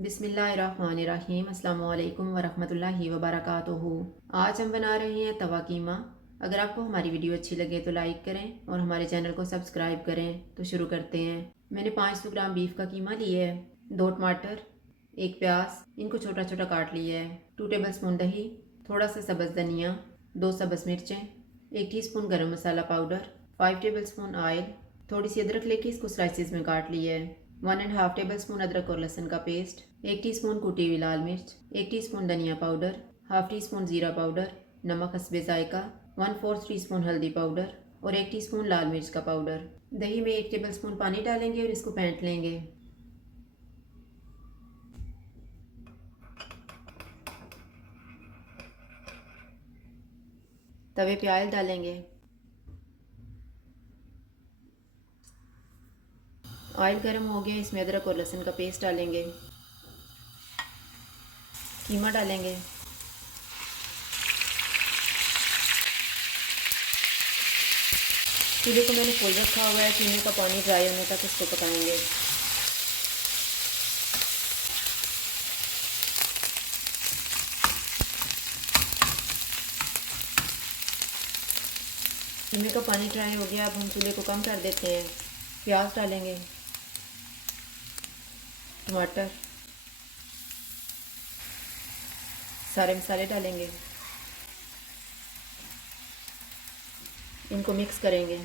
बिस्मिल्लाहिर्रहमानिर्रहीम अस्सलामु अलैकुम वरहमतुल्लाहि वबरकातुहू। आज हम बना रहे हैं तवा कीमा। अगर आपको हमारी वीडियो अच्छी लगे तो लाइक करें और हमारे चैनल को सब्सक्राइब करें। तो शुरू करते हैं। मैंने 500 ग्राम बीफ का कीमा लिया है, 2 टमाटर, 1 प्याज, इनको छोटा छोटा काट लिया है, 2 टेबल स्पून दही, थोड़ा सा सब्ज़ धनिया, 2 सब्ज़ मिर्चें, 1 टीस्पून गरम मसाला पाउडर, 5 टेबल स्पून ऑयल, थोड़ी सी अदरक लेके इसको स्लाइसिस में काट लिया है, 1.5 टेबल स्पून अदरक और लहसुन का पेस्ट, 1 टीस्पून कुटी हुई लाल मिर्च, 1 टीस्पून धनिया पाउडर, हाफ टी स्पून ज़ीरा पाउडर, नमक हस्बे जायका, 1/4 टीस्पून हल्दी पाउडर और 1 टीस्पून लाल मिर्च का पाउडर। दही में 1 टेबल स्पून पानी डालेंगे और इसको फेंट लेंगे। तवे पे ऑयल डालेंगे। ऑयल गर्म हो गया, इसमें अदरक और लहसुन का पेस्ट डालेंगे, कीमा डालेंगे, चूल्हे को मैंने फुल रखा हुआ है, कीमे का पानी ड्राई होने तक इसको पकाएंगे। कीमे का पानी ड्राई हो गया, अब हम चूल्हे को कम कर देते हैं। प्याज डालेंगे, टमाटर, सारे मसाले डालेंगे, इनको मिक्स करेंगे।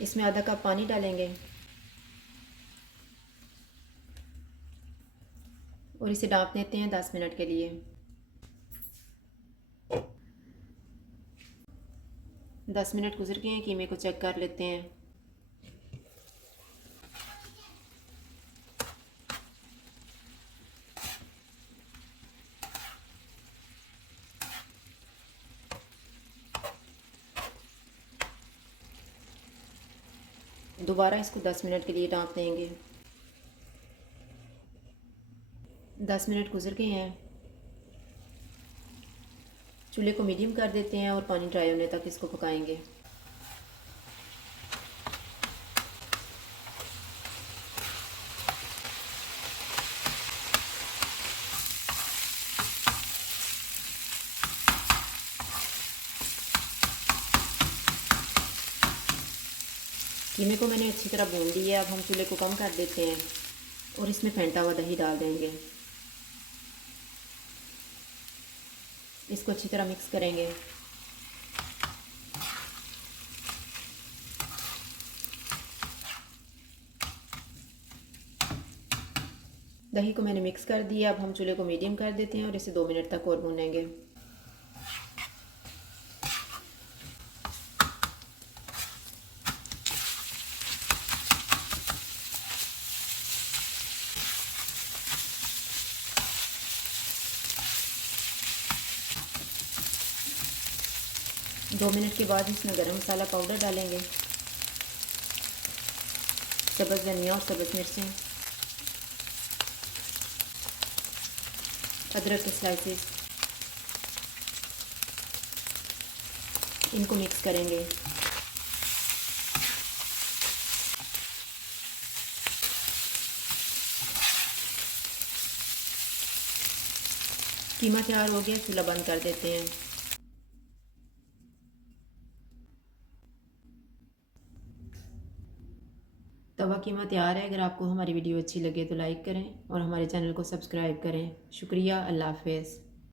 इसमें आधा कप पानी डालेंगे और इसे ढाँप देते हैं 10 मिनट के लिए। 10 मिनट गुजर गए हैं, कीमे को चेक कर लेते हैं। दोबारा इसको 10 मिनट के लिए ढाँप देंगे। 10 मिनट गुजर गए हैं, चूल्हे को मीडियम कर देते हैं और पानी ड्राई होने तक इसको पकाएंगे। कीमे को मैंने अच्छी तरह भून लिया है, अब हम चूल्हे को कम कर देते हैं और इसमें फेंटा हुआ दही डाल देंगे। इसको अच्छी तरह मिक्स करेंगे। दही को मैंने मिक्स कर दिया, अब हम चूल्हे को मीडियम कर देते हैं और इसे 2 मिनट तक और भूनेंगे। दो मिनट के बाद इसमें गरम मसाला पाउडर डालेंगे, सब्ज़ धनिया और सब्ज़ मिर्चें, अदरक के स्लाइसेस, इनको मिक्स करेंगे। कीमा तैयार हो गया, चूल्हा बंद कर देते हैं। तवा कीमा तैयार है। अगर आपको हमारी वीडियो अच्छी लगे तो लाइक करें और हमारे चैनल को सब्सक्राइब करें। शुक्रिया। अल्लाह हाफ़िज़।